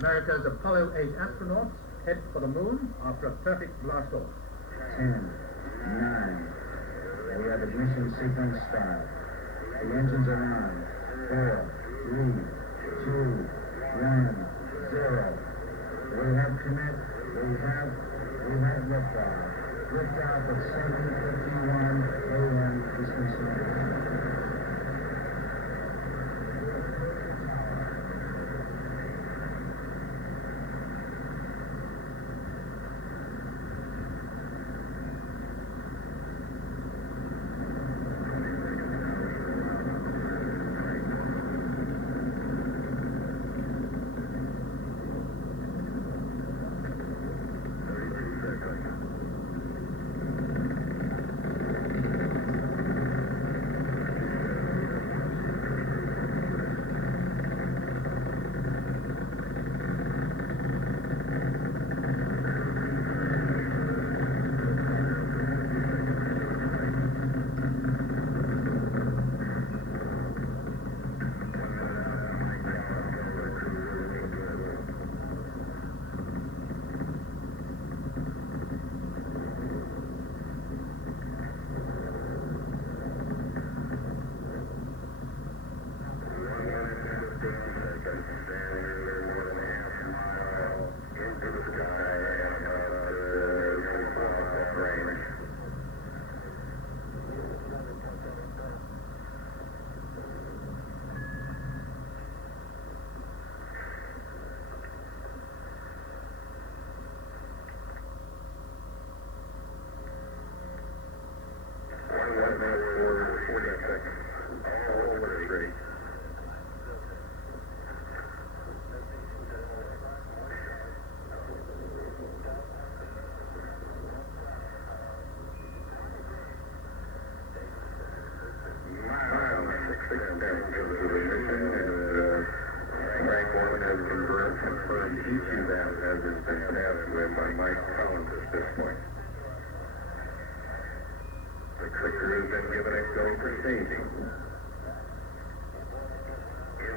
America's Apollo 8 astronauts head for the moon after a perfect blast-off. 10, 9, and we have ignition sequence start. The engines are on. 4, 3, 2, 1, 0. We have commit. We have liftoff. Liftoff at 7:51 a.m. Eastern Standard Time.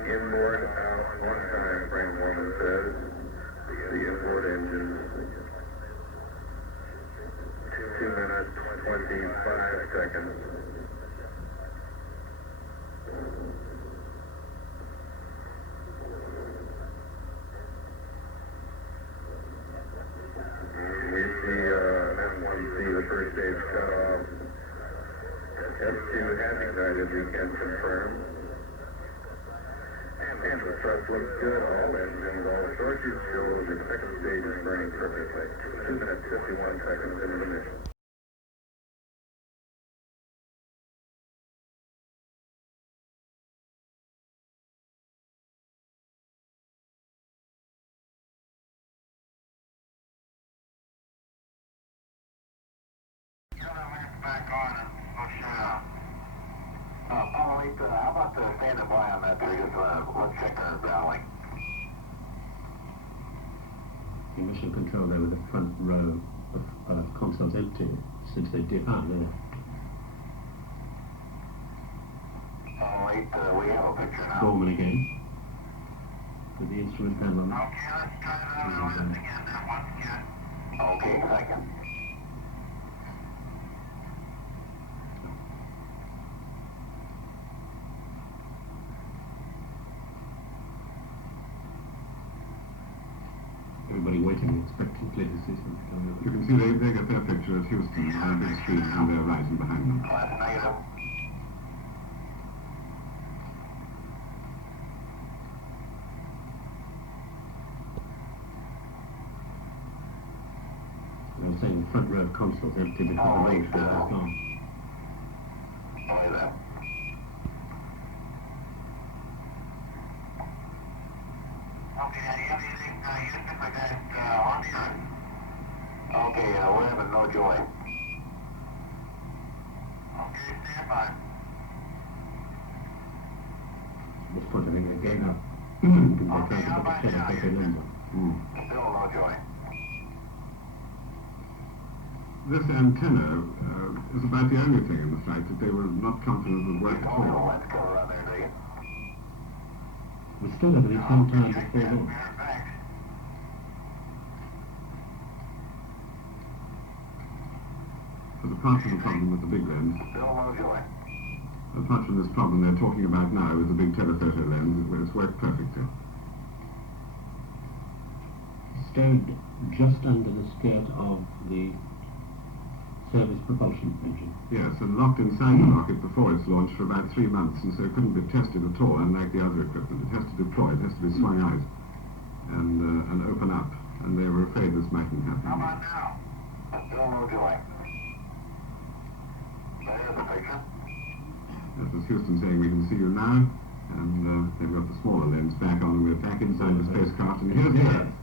Inboard out 1 time frame, woman says. The inboard engines. 2 minutes, 25 seconds. We see F1C, the first stage cut off. F2 has ignited, we can confirm. And the truck looks good, all engines, all sources shows the second stage is burning perfectly. 2 minutes, 51 seconds into the mission. Back on and push out. Apollo 8, how about standing by on that there? Just let's check our rally. The mission control there with the front row of consoles empty since they dip out there. Apollo 8, we have a picture now. Gorman again. With the instrument panel on. Okay, let's try that on this again then once again. Okay, second. Everybody waiting, expectantly to see something coming up. You can see they get their picture of Houston on a big screen on their right and behind them. Class negative. I was saying the front row of consoles empty because the main stage is gone. Only that. Okay, anything Houston with that on the earth? Okay, we're having no joy. Okay, stand by. At this point I think they're getting up. Okay, how about now, Houston? Still no joy. This antenna is about the only thing in the flight that they were not confident would work at Oh, the all. lens cover on there, do you? We still have it in some time to fall off. Matter of fact, apart from the problem with the big lens, Bill Lovejoy. apart from this problem they're talking about now with the big telephoto lens, it's worked perfectly. Stowed just under the skirt of the service propulsion engine. Yes, and locked inside the rocket before it's launched for about 3 months, and so it couldn't be tested at all, unlike the other equipment. It has to deploy, it has to be swung out and open up, and they were afraid this mightn't happen. How about now? Bill Lovejoy. There's the picture. This is Houston saying we can see you now, and they've got the smaller lens back on, and we're back inside the spacecraft, and here's the Earth.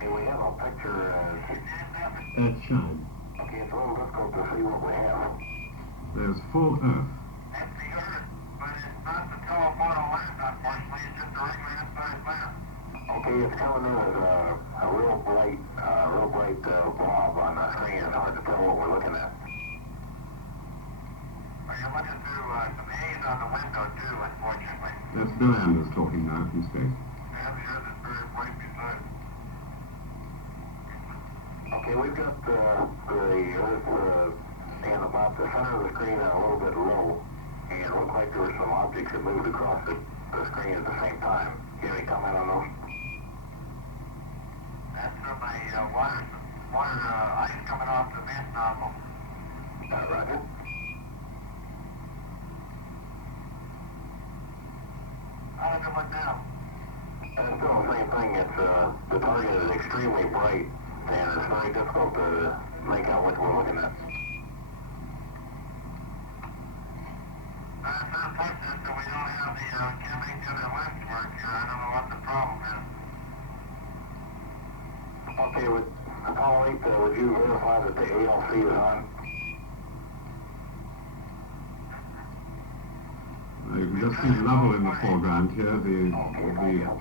Do we have a picture? Earthshine. Okay, it's a little difficult to see what we have. There's full Earth. That's the Earth, but it's not the telephoto lens, unfortunately. It's just a regular inside lens. Okay, it's coming in as a real bright blob on the screen. It's hard to tell what we're looking at. Well, you're looking through some haze on the window, too, unfortunately. That's Bill Anders talking now from space. Yeah, the Earth is very bright beside it. Okay, we've got the Earth in about the center of the screen and a little bit low, and it looked like there were some objects that moved across the screen at the same time. Can you comment on those? That's from the water ice coming off the vent nozzle. Roger. How does it look now? It's still the same thing. It's the target is extremely bright, and it's very difficult to make out what we're looking at. It's unfortunate that we don't have can't make the other lens work here. I don't know what the problem is. Okay, Apollo 8, would you verify that the ALC is on? You can just see Lovell in the foreground here, the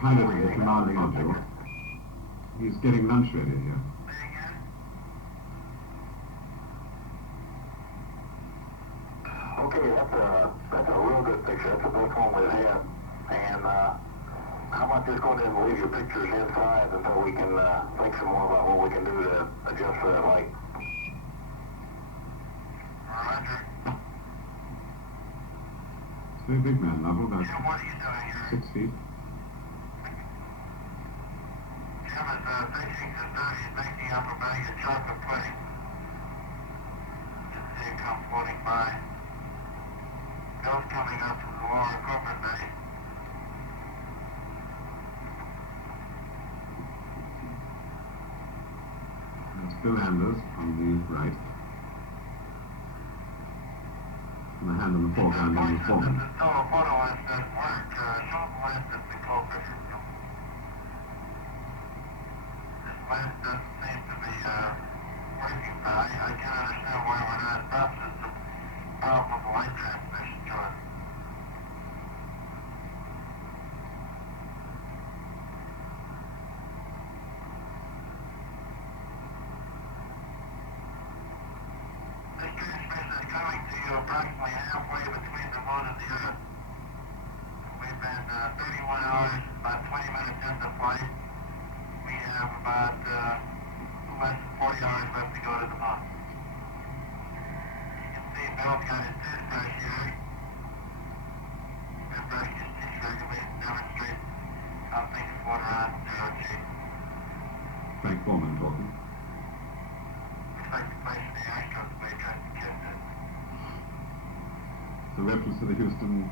pilot of the command module. He's getting lunch ready here. Okay, that's a real good picture. That's the best one we've had. And how about just going ahead and leave your pictures inside until we can think some more about what we can do to adjust for that light. Roger. It's a very big man, Lovell, about Jim, what are you doing here? 6 feet. Jim is fixing to dirty and making up a bag of chocolate pudding. Just see it come floating by. Bill's coming up from the lower equipment bay. That's Bill Anders on the right. And the hand in the foreground on the foreman. This is still a photo lens that work. Charlton lens is the co-picture. This lens doesn't seem to be working, but I can't understand why we're not. Perhaps it's a problem with the light transmission to it. This transmission is coming to you approximately halfway between the moon and the Earth. We've been 31 hours, about 20 minutes into flight. We have about less than 40 hours left to go to the moon. You can see Bill's got his toothbrush here. He's brushing his teeth regularly to demonstrate how things float around zero G. Frank Foreman talking. Looks like the place in the Astros may try to get it. It's a reference to the Houston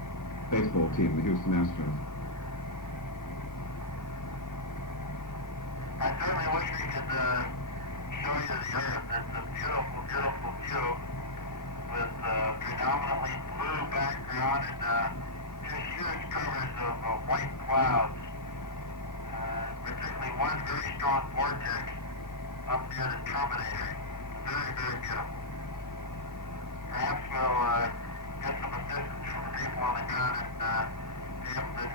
baseball team, the Houston Astros. I certainly wish we could show you the Earth. It's a beautiful, beautiful view with predominantly blue background and just huge covers of white clouds. Particularly one very strong vortex up near the terminator. Very, very beautiful. Perhaps we'll get some assistance from the people on the ground and be able to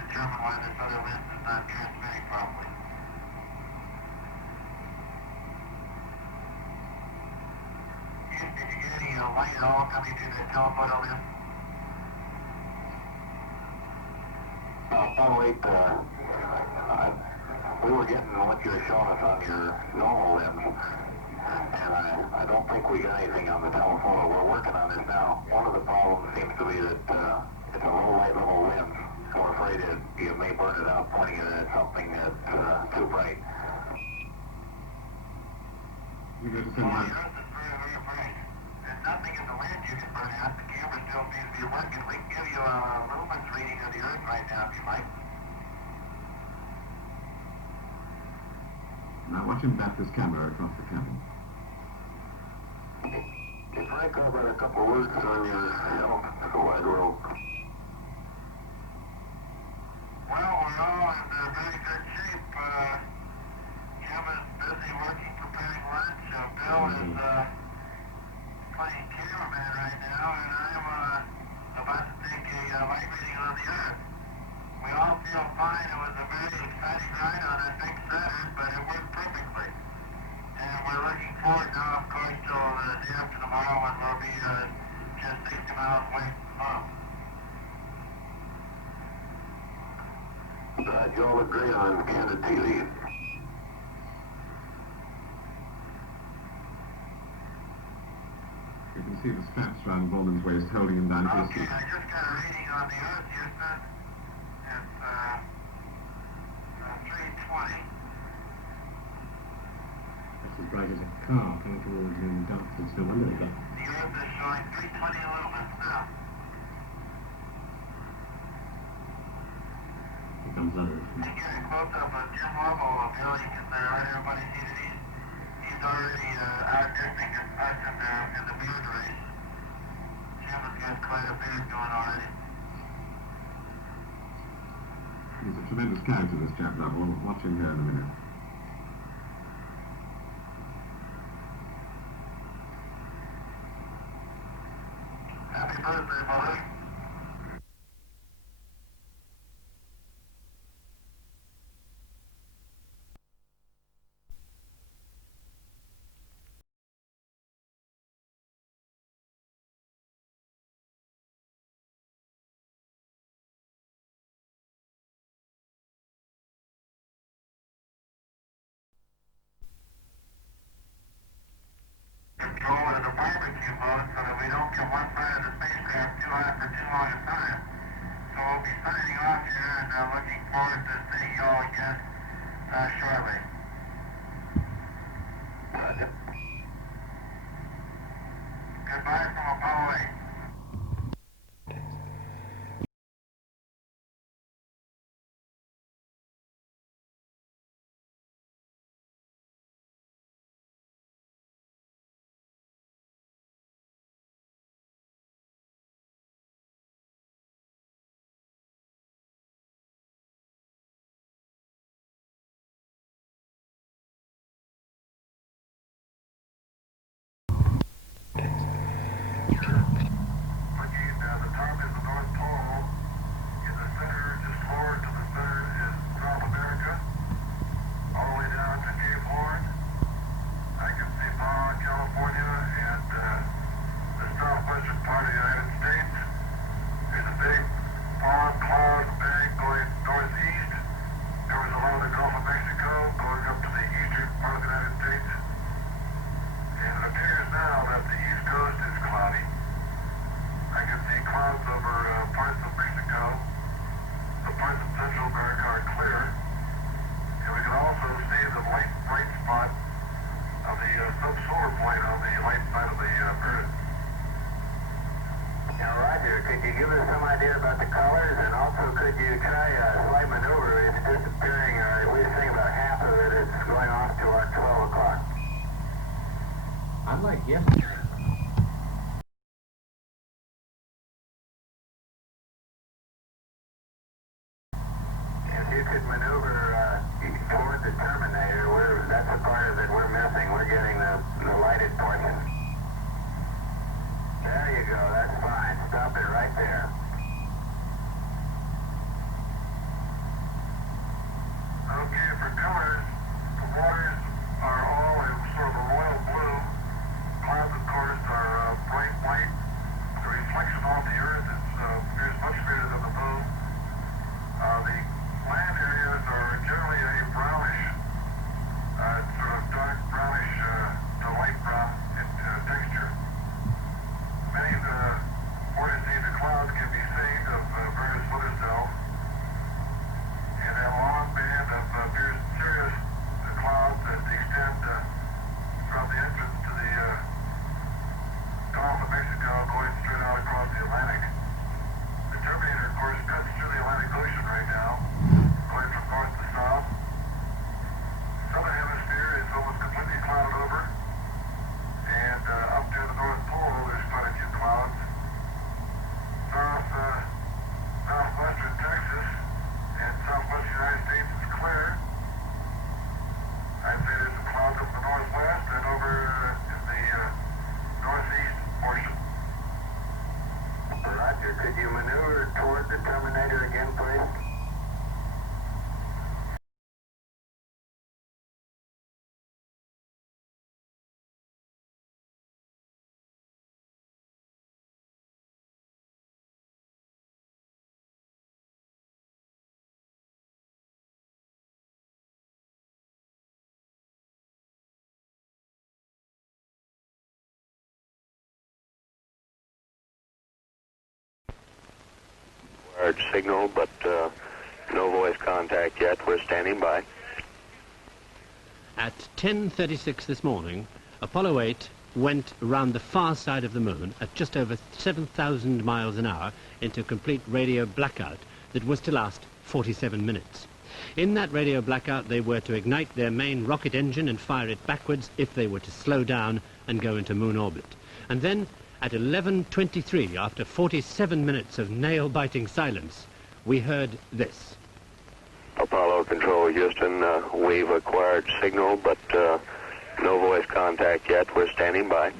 determine why this other lens is not transmitting properly. Did you get any light at all coming through the telephoto lens? Oh, wait, we were getting what you were showing us on your normal lens. and I don't think we got anything on the telephoto. We're working on this now. One of the problems seems to be that it's a low light level wind, so we're afraid you may burn it out pointing it at something that's too bright. You go to Well, send the out. Earth is very, very bright. There's nothing in the wind you can burn out. The camera still seems to be working. We can give you a lumens reading of the Earth right now if you like. Now watch him back this camera across the cabin. Hey Frank, how about a couple of words on your health to the wide world? Well, we're all in very good shape. Jim is busy working, preparing lunch. Bill is playing cameraman right now, and I'm about to take a light reading on the Earth. We all feel fine. It was a very exciting ride on that big Saturn, but it worked perfectly. And we're looking forward now, of course, till the day after tomorrow when we'll be just 60 miles away from home. Glad you all look great on Canada TV. You can see the straps around Baldwin's waist holding him down to his Okay, seat. I just got a reading on the Earth, Houston. It's 320. That's as bright as a car coming towards you in darkness. No wonder they got The Earth is showing 320 lumens now. here comes others. You get a close-up of Jim Lovell of Bill. You can let everybody see that he's already outdistancing us in the beard race. Jim has got quite a beard going already. He's a tremendous character, this chap, now. We'll watch him here in a minute. Happy birthday, buddy. Go over to the barbecue mode so that we don't get one side of the spacecraft too hot for too long a time. So we'll be signing off here and looking forward to seeing you all again shortly. Goodbye from Apollo 8. The top is the North Pole. In the center, just forward to the center, is South America. All the way down to Cape Horn. I can see Baja, California, and the southwestern part of the United States. There's a big fog cloud bank going northeast. Covers a lot of the Gulf of Mexico, going up to the eastern part of the United States. And it appears now that the east coast is cloudy. I can see clouds over parts of Mexico. The parts of Central America are clear. And we can also see the light bright spot of the subsolar plate on the light side of the Earth. Now, Roger, could you give us some idea about the colors? And also, could you try a slight maneuver? It's disappearing, or we're seeing about half of it. It's going off to our 12 o'clock. I'd like yesterday. If you could maneuver toward the terminator, that's a part of it we're missing. We're getting the lighted portion. There you go, that's fine. Stop it right there. Okay, for colors, the waters are all in sort of a royal blue. Clouds, of course, are bright white. The reflection on the Earth is much greater than the moon. The land areas are generally a brownish, sort of dark brownish to light Signal, but no voice contact yet. We're standing by. At 10:36 this morning, Apollo 8 went around the far side of the moon at just over 7,000 miles an hour into complete radio blackout that was to last 47 minutes. In that radio blackout, they were to ignite their main rocket engine and fire it backwards if they were to slow down and go into moon orbit. And then, at 11:23, after 47 minutes of nail-biting silence, we heard this. Apollo Control, Houston, we've acquired signal, but no voice contact yet. We're standing by.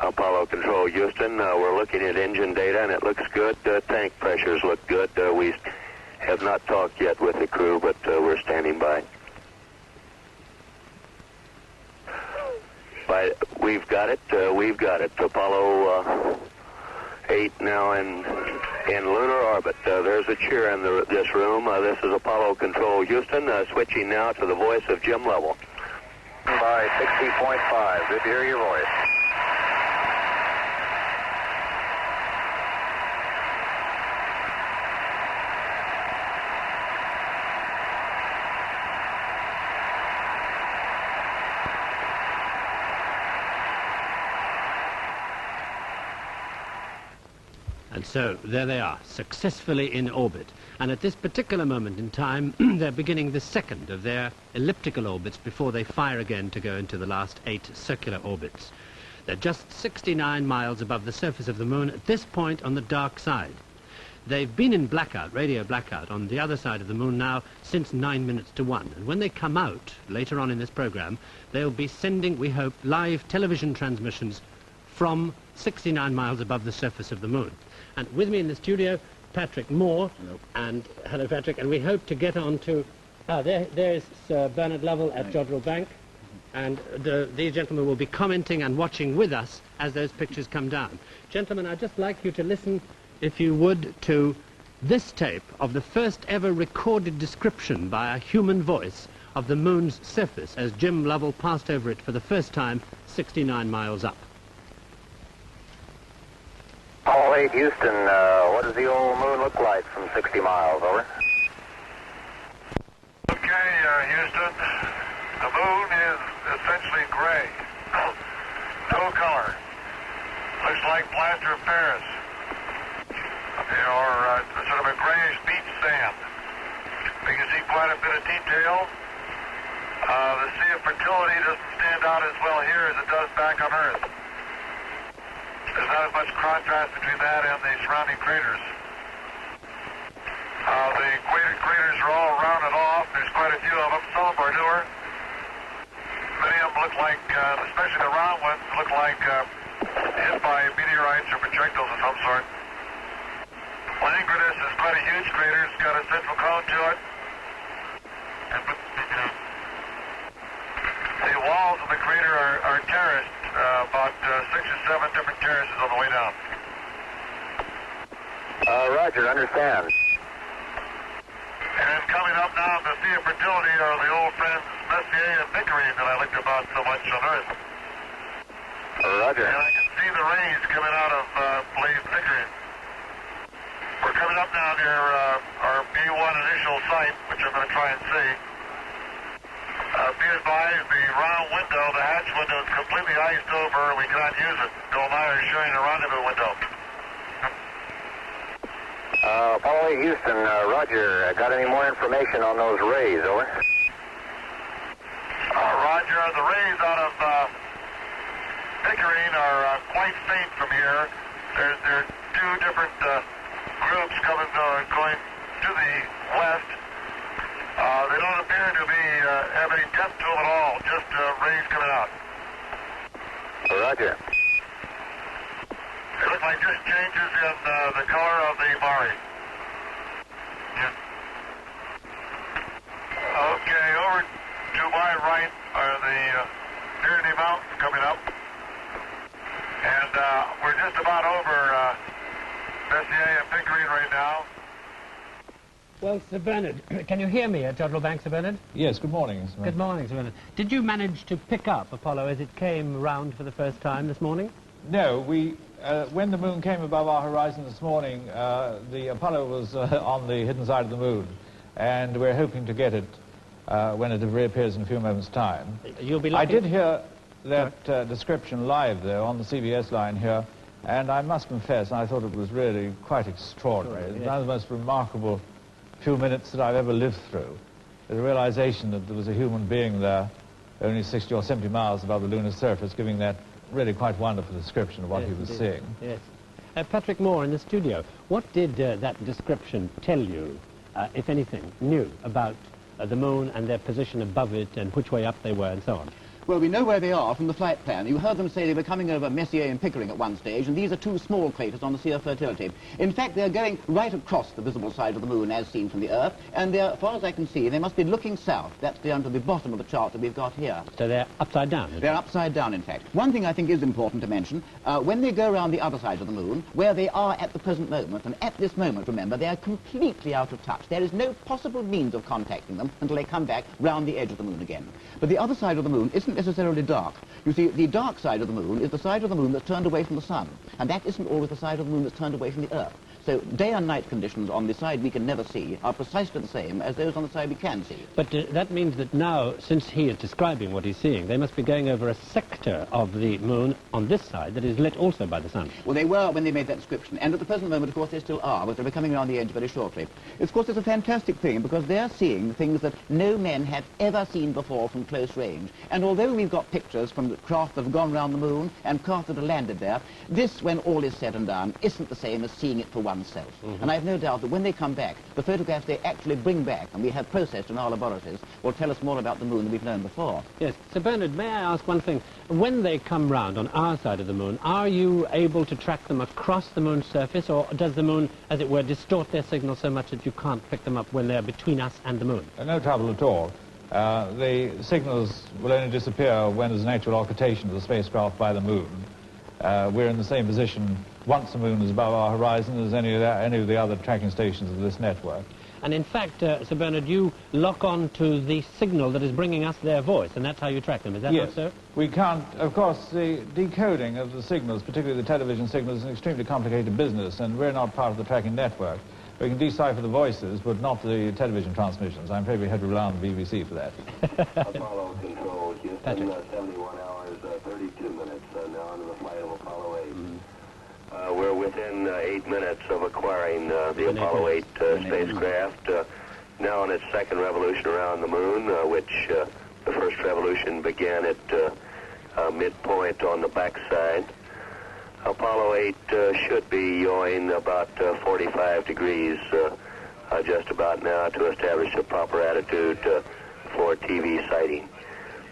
Apollo Control, Houston, we're looking at engine data, and it looks good. Tank pressures look good. We have not talked yet with the crew, but we're standing by. We've got it. We've got it. Apollo 8 now in lunar orbit. There's a cheer in this room. This is Apollo Control, Houston, switching now to the voice of Jim Lovell. By 60.5. Good to hear your voice. And so, there they are, successfully in orbit. And at this particular moment in time, they're beginning the second of their elliptical orbits before they fire again to go into the last 8 circular orbits. They're just 69 miles above the surface of the moon at this point on the dark side. They've been in blackout, radio blackout, on the other side of the moon now since 9 minutes to 1. And when they come out, later on in this program, they'll be sending, we hope, live television transmissions from 69 miles above the surface of the moon. And with me in the studio, Patrick Moore. Hello. And hello, Patrick. And we hope to get on to... there's Sir Bernard Lovell at Jodrell Bank. And these gentlemen will be commenting and watching with us as those pictures come down. Gentlemen, I'd just like you to listen, if you would, to this tape of the first ever recorded description by a human voice of the moon's surface as Jim Lovell passed over it for the first time 69 miles up. Apollo 8, Houston, what does the old moon look like from 60 miles, over? Okay, Houston, the moon is essentially gray. No color. Looks like plaster of Paris. Or sort of a grayish beach sand. You can see quite a bit of detail. The Sea of Fertility doesn't stand out as well here as it does back on Earth. There's not as much contrast between that and the surrounding craters. The craters are all rounded off. There's quite a few of them. Some of them are newer. Many of them look like, especially the round ones, look like hit by meteorites or projectiles of some sort. Langrenus is quite a huge crater. It's got a central cone to it. And the walls of the crater are terraced. About 6 or 7 different terraces on the way down. Roger, understand. And coming up now, the Sea of Fertility are the old friends Messier and Pickering that I looked about so much on Earth. Roger. And I can see the rays coming out of Blaze Pickering. We're coming up now near our B1 initial site, which I'm going to try and see. Be advised, the round window, the hatch window, is completely iced over. We cannot use it. Bill and I are showing a rendezvous window. Apollo 8, Houston, Roger. Got any more information on those rays, over? Roger. The rays out of Pickering are quite faint from here. There are 2 different groups going to the west. They don't appear to be have any depth to them at all, just rays coming out. Roger. It looks like just changes in the color of the Mari. Yeah. Okay, over to my right are the Pyrenees Mountains coming up. And we're just about over Messier and Pickering right now. Well, Sir Bernard, can you hear me at Jodrell Bank, Sir Bernard? Yes, good morning. Good morning, Sir Bernard. Did you manage to pick up Apollo as it came round for the first time this morning? No, when the moon came above our horizon this morning, the Apollo was on the hidden side of the moon, and we're hoping to get it when it reappears in a few moments' time. You'll be lucky. I did hear that description live, though, on the CBS line here, and I must confess, I thought it was really quite extraordinary. It was one of the most remarkable few minutes that I've ever lived through. The realization that there was a human being there, only 60 or 70 miles above the lunar surface, giving that really quite wonderful description of what he was seeing. Yes. Patrick Moore in the studio, what did that description tell you, if anything, new about the moon and their position above it and which way up they were and so on? Well, we know where they are from the flight plan. You heard them say they were coming over Messier and Pickering at one stage, and these are two small craters on the Sea of Fertility. In fact, they're going right across the visible side of the moon as seen from the Earth, and they're, as far as I can see, they must be looking south. That's down to the bottom of the chart that we've got here. So they're upside down? They're upside down, in fact. One thing I think is important to mention, when they go around the other side of the moon, where they are at the present moment, and at this moment, remember, they are completely out of touch. There is no possible means of contacting them until they come back round the edge of the moon again. But the other side of the moon isn't necessarily dark. You see, the dark side of the moon is the side of the moon that's turned away from the sun, and that isn't always the side of the moon that's turned away from the Earth. So day and night conditions on the side we can never see are precisely the same as those on the side we can see. But that means that now, since he is describing what he's seeing, they must be going over a sector of the moon on this side that is lit also by the sun. Well, they were when they made that description, and at the present moment, of course, they still are, but they'll be coming around the edge very shortly. Of course, it's a fantastic thing, because they're seeing things that no men have ever seen before from close range. And although we've got pictures from the craft that have gone around the moon and craft that have landed there, this, when all is said and done, isn't the same as seeing it for oneself. And I have no doubt that when they come back, the photographs they actually bring back, and we have processed in our laboratories, will tell us more about the moon than we've known before. Yes. Sir Bernard, may I ask one thing? When they come round on our side of the moon, are you able to track them across the moon's surface, or does the moon, as it were, distort their signal so much that you can't pick them up when they're between us and the moon? No trouble at all. The signals will only disappear when there's an actual occultation of the spacecraft by the moon. We're in the same position once the moon is above our horizon as any of the other tracking stations of this network. And in fact, Sir Bernard, you lock on to the signal that is bringing us their voice, and that's how you track them. Is that not so? We can't, of course, the decoding of the signals, particularly the television signals, is an extremely complicated business, and we're not part of the tracking network. We can decipher the voices, but not the television transmissions. I'm afraid we had to rely on the BBC for that. Apollo Control, Houston, 71 hours, 32 minutes, now under the flight of Apollo 8. We're within 8 minutes of acquiring the Apollo 8 spacecraft, now on its second revolution around the moon, which the first revolution began at midpoint on the backside. Apollo 8 should be yawing about 45 degrees just about now to establish a proper attitude for TV sighting.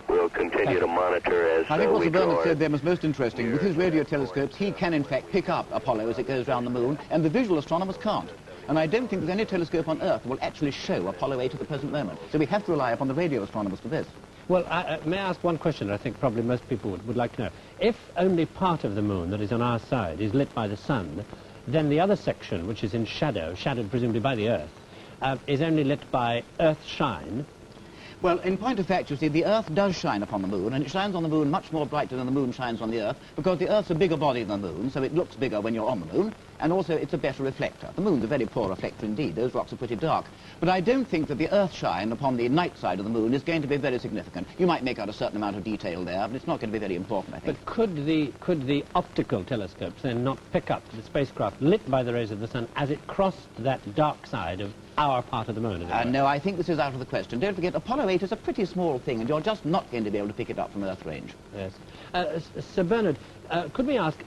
We'll continue to monitor as I think what we Sir draw Bernard it. said there was most interesting. With his radio telescopes, he can in fact pick up Apollo as it goes around the moon, and the visual astronomers can't. And I don't think there's any telescope on Earth that will actually show Apollo 8 at the present moment. So we have to rely upon the radio astronomers for this. Well, may I ask one question that I think probably most people would like to know? If only part of the moon that is on our side is lit by the sun, then the other section, which is in shadow, shadowed presumably by the Earth, is only lit by Earth shine. Well, in point of fact, you see, the Earth does shine upon the moon, and it shines on the moon much more brightly than the moon shines on the Earth, because the Earth's a bigger body than the moon, so it looks bigger when you're on the moon, and also it's a better reflector. The moon's a very poor reflector indeed. Those rocks are pretty dark. But I don't think that the Earth shine upon the night side of the moon is going to be very significant. You might make out a certain amount of detail there, but it's not going to be very important, I think. But could the optical telescopes then not pick up the spacecraft lit by the rays of the sun as it crossed that dark side of our part of the moon? No, I think this is out of the question. Don't forget, Apollo 8 is a pretty small thing, and you're just not going to be able to pick it up from Earth range. Yes. Sir Bernard, could we ask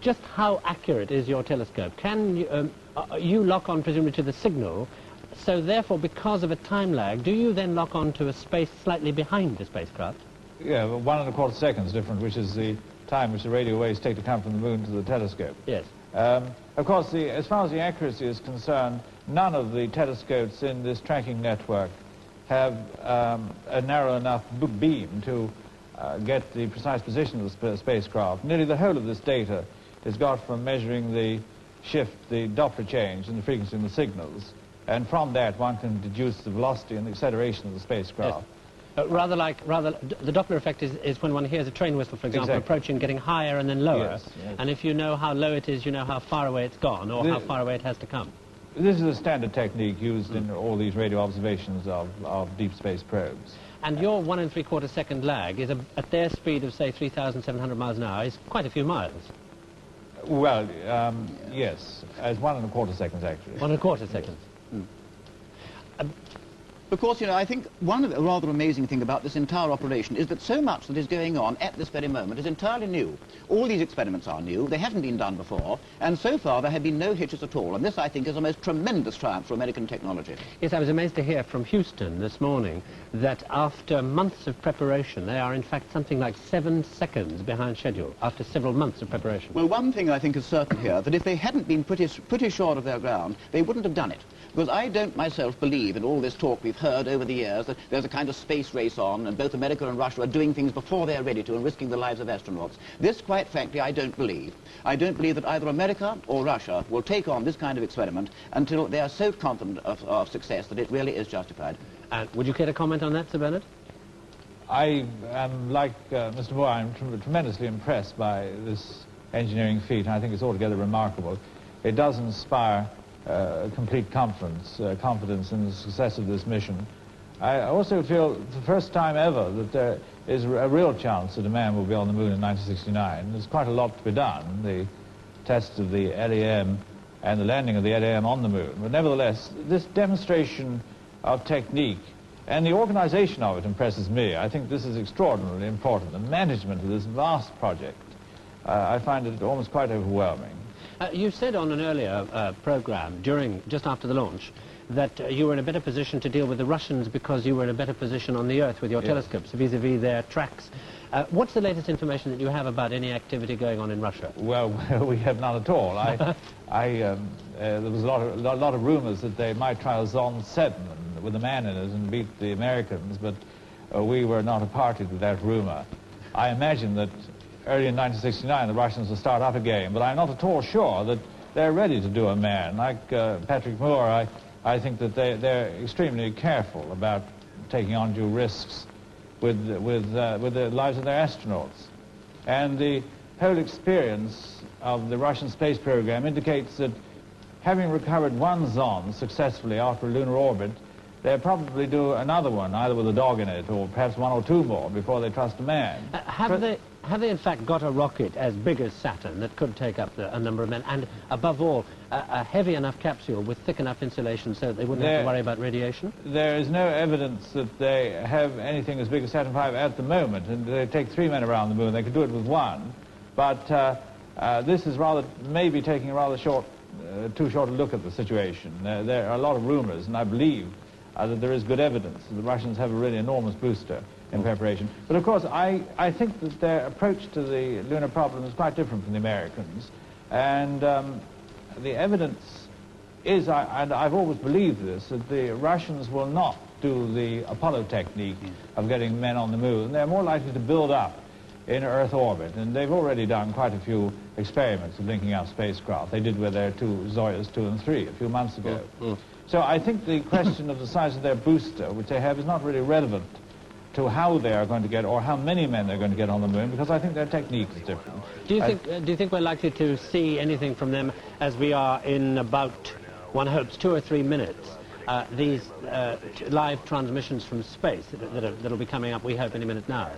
just how accurate is your telescope? Can you lock on presumably to the signal, so therefore because of a time lag, do you then lock on to a space slightly behind the spacecraft? Yeah, 1 1/4 seconds different, which is the time which the radio waves take to come from the moon to the telescope. Yes. Of course, as far as the accuracy is concerned, none of the telescopes in this tracking network have a narrow enough beam to get the precise position of the spacecraft. Nearly the whole of this data is got from measuring the shift, the Doppler change in the frequency in the signals. And from that, one can deduce the velocity and the acceleration of the spacecraft. Yes. The Doppler effect is when one hears a train whistle, for example, Exactly. approaching, getting higher and then lower. Yes, yes. And if you know how low it is, you know how far away it's gone, or how far away it has to come. This is a standard technique used in all these radio observations of deep space probes. And your 1 3/4 second lag is at their speed of, say, 3,700 miles an hour, is quite a few miles. Well, yes, as 1 1/4 seconds, actually. 1 1/4 seconds. Of course, you know, I think one of the rather amazing thing about this entire operation is that so much that is going on at this very moment is entirely new. All these experiments are new, they haven't been done before, and so far there have been no hitches at all, and this, I think, is a most tremendous triumph for American technology. Yes, I was amazed to hear from Houston this morning that after months of preparation, they are in fact something like 7 seconds behind schedule, after several months of preparation. Well, one thing I think is certain here, that if they hadn't been pretty sure of their ground, they wouldn't have done it. Because I don't myself believe in all this talk we've heard over the years that there's a kind of space race on and both America and Russia are doing things before they're ready to and risking the lives of astronauts. This, quite frankly, I don't believe. I don't believe that either America or Russia will take on this kind of experiment until they are so confident of success that it really is justified. Would you care to comment on that, Sir Bernard? I am, like Mr. Moore, I'm tremendously impressed by this engineering feat. I think it's altogether remarkable. It does inspire complete confidence in the success of this mission. I also feel it's the first time ever that there is a real chance that a man will be on the moon in 1969. There's quite a lot to be done, the tests of the LEM and the landing of the LEM on the moon. But nevertheless, this demonstration of technique and the organization of it impresses me. I think this is extraordinarily important. The management of this vast project, I find it almost quite overwhelming. You said on an earlier program, just after the launch, that you were in a better position to deal with the Russians because you were in a better position on the Earth with your telescopes vis-a-vis their tracks. What's the latest information that you have about any activity going on in Russia? Well, we have none at all. There was a lot of rumors that they might try a Zone 7 with a man in it and beat the Americans, but we were not a party to that rumor. I imagine that early in 1969 the Russians will start up again, but I'm not at all sure that they're ready to do a man. Like Patrick Moore, I think that they're extremely careful about taking undue risks with the lives of their astronauts. And the whole experience of the Russian space program indicates that having recovered one zone successfully after a lunar orbit, they'll probably do another one, either with a dog in it or perhaps 1 or 2 more before they trust a man. Have they in fact got a rocket as big as Saturn that could take up a number of men, and above all, a heavy enough capsule with thick enough insulation so that they wouldn't have to worry about radiation? There is no evidence that they have anything as big as Saturn V at the moment, and they take 3 men around the moon. They could do it with 1, but this is maybe taking a rather too short a look at the situation. There are a lot of rumors, and I believe that there is good evidence that the Russians have a really enormous booster in preparation. But of course, I think that their approach to the lunar problem is quite different from the Americans. And the evidence is, and I've always believed this, that the Russians will not do the Apollo technique of getting men on the moon. They're more likely to build up in Earth orbit. And they've already done quite a few experiments of linking up spacecraft. They did with their 2 Zoyas 2 and 3 a few months ago. So I think the question of the size of their booster, which they have, is not really relevant to how they are going to get, or how many men they're going to get on the moon, because I think their technique is different. Do you think we're likely to see anything from them as we are in about, one hopes, 2 or 3 minutes? These live transmissions from space that'll be coming up, we hope, any minute now.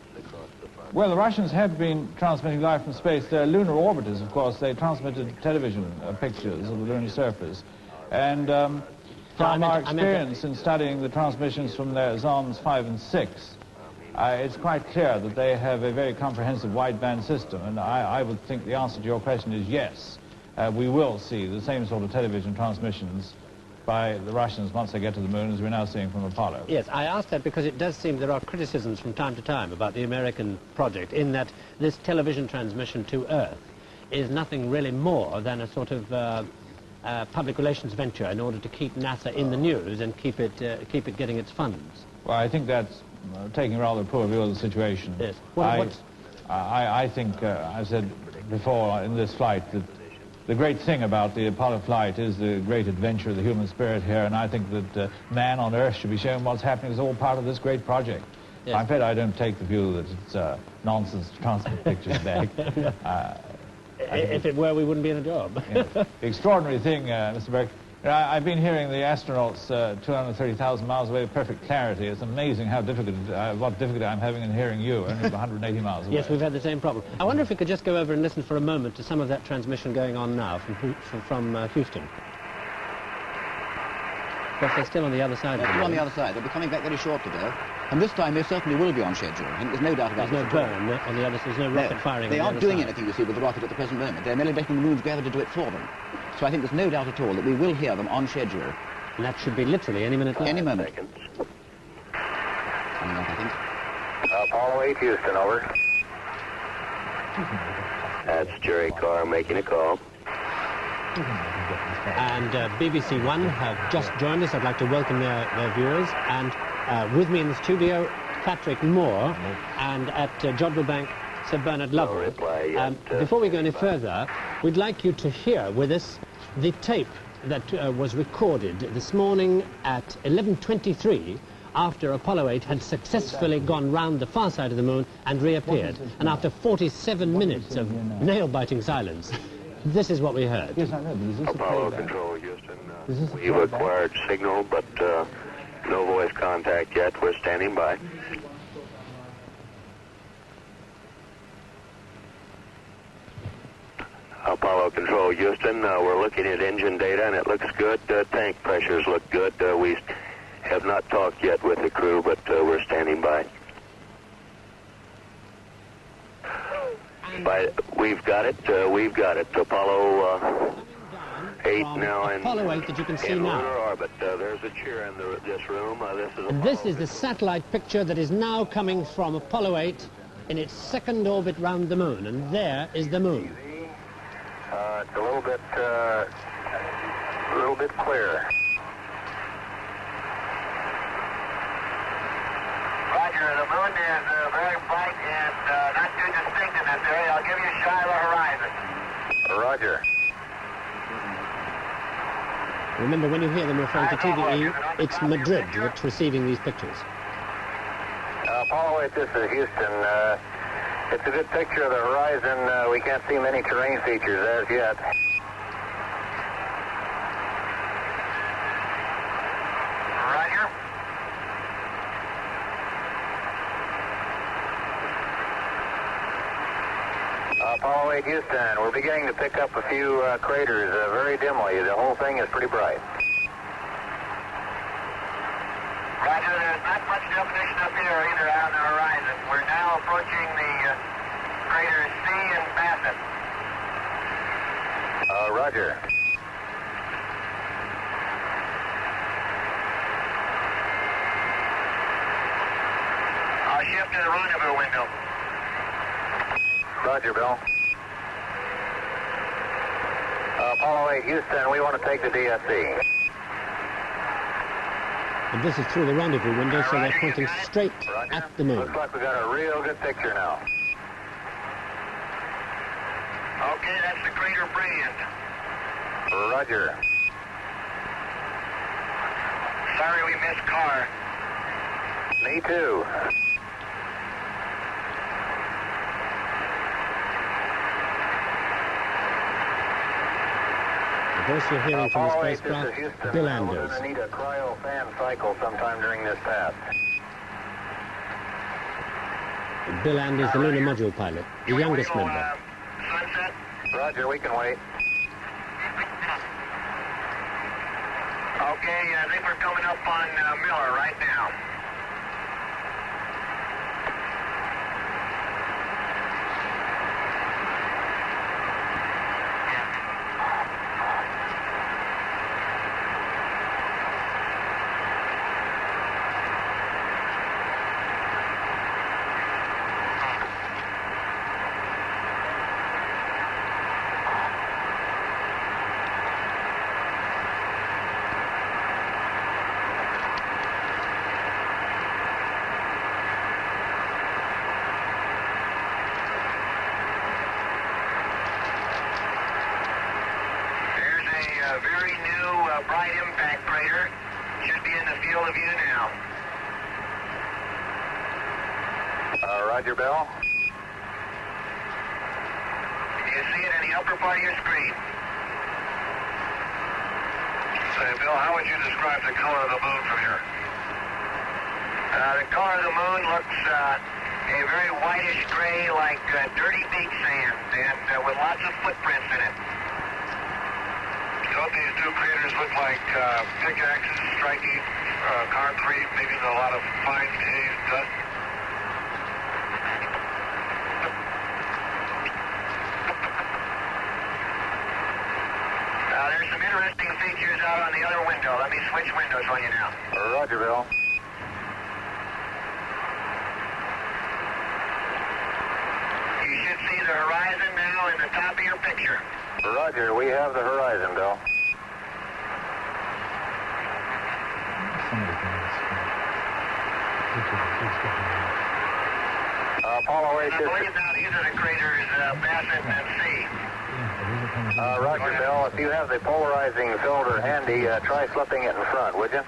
Well, the Russians have been transmitting live from space. Their lunar orbiters, of course, they transmitted television pictures of the lunar surface. And from our experience in studying the transmissions from their zones 5 and 6, it's quite clear that they have a very comprehensive wideband system, and I would think the answer to your question is yes. We will see the same sort of television transmissions by the Russians once they get to the moon as we're now seeing from Apollo. Yes, I asked that because it does seem there are criticisms from time to time about the American project in that this television transmission to Earth is nothing really more than a sort of public relations venture in order to keep NASA in the news and keep it getting its funds. Well, I think that's taking a rather poor view of the situation. Yes. Well, I think, I've said before in this flight, that the great thing about the Apollo flight is the great adventure of the human spirit here, and I think that man on Earth should be shown what's happening as all part of this great project. Yes. I'm afraid I don't take the view that it's nonsense to transmit pictures back. If it were, we wouldn't be in a job. Yes. The extraordinary thing, Mr. Burke, I've been hearing the astronauts 230,000 miles away with perfect clarity. It's amazing how difficult, what difficulty I'm having in hearing you, only 180 miles away. Yes, we've had the same problem. I wonder if we could just go over and listen for a moment to some of that transmission going on now from Houston. Because they're still on the other side. They're still on the other side. They'll be coming back very shortly, though. And this time they certainly will be on schedule. I think there's no doubt about There's it. no burn on the other side. There's no rocket firing They on the aren't other doing side. anything, you see, with the rocket at the present moment. They're merely making the moon's gravity do it for them. So I think there's no doubt at all that we will hear them on schedule. And that should be literally any minute now. Any moment. Seconds. Coming up, I think. Apollo 8 Houston, over. That's Jerry Carr making a call. And BBC One have just joined us. I'd like to welcome their viewers. And with me in the studio, Patrick Moore, and at Jodrell Bank, Sir Bernard Lovell. reply yet, Before we go any further, we'd like you to hear with us the tape that was recorded this morning at 11:23 after Apollo 8 had successfully gone round the far side of the moon and reappeared. And after 47 minutes of nail-biting silence, this is what we heard. Yes, I know, but is this a Apollo playback? Control Houston. Is this a We've playback? acquired signal, but no voice contact yet. We're standing by. Apollo Control Houston, we're looking at engine data and it looks good. Tank pressures look good. We have not talked yet with the crew, but we're standing by. We've got it. Apollo 8 now in Apollo 8 that you can see in lunar now. orbit. There's a chair in this room. And this is the satellite picture that is now coming from Apollo 8 in its second orbit round the moon. And there is the moon. It's a little bit clear. Roger, the moon is very bright and not too distinct in this area. I'll give you a shot of the horizon. Roger. Remember, when you hear them referring to TVE, it's Madrid that's receiving these pictures. Apollo 8, this is Houston. It's a good picture of the horizon. We can't see many terrain features as yet. Roger. Apollo 8 Houston, we're beginning to pick up a few craters very dimly. The whole thing is pretty bright. Roger, there's not much definition up here either on the horizon. We're now approaching the craters C and Bassett. Roger. I'll shift to the rendezvous window. Roger, Bill. Apollo 8 Houston, we want to take the DSC. And this is through the rendezvous window, so they're pointing straight Roger. at the moon. Looks like we got a real good picture now. Okay, that's the crater Brilliant. Roger. Sorry we missed Carr. Me too. The voice you're hearing from the Apollo 8, this is spacecraft, Houston. Bill We're Anders. going to need a cryo fan cycle sometime during this pass. Bill Anders, the lunar module pilot, the youngest member. Sunset? Roger, we can wait. Okay, I think we're coming up on Miller right now. very new, bright impact crater. Should be in the field of view now. Roger, Bill. Do you see it in the upper part of your screen? Say, Bill, how would you describe the color of the moon from here? The color of the moon looks a very whitish gray, like dirty beach sand, and with lots of footprints in it. Don't these two craters look like pickaxes striking concrete, leaving a lot of fine haze dust? There's some interesting features out on the other window. Let me switch windows on you now. Roger, Bill. You should see the horizon now in the top of your picture. Roger, we have the horizon, Bill. Apollo 8, I believe now these are the craters Bassett and C. Roger, Bill. If you have the polarizing filter handy, try slipping it in front, would you?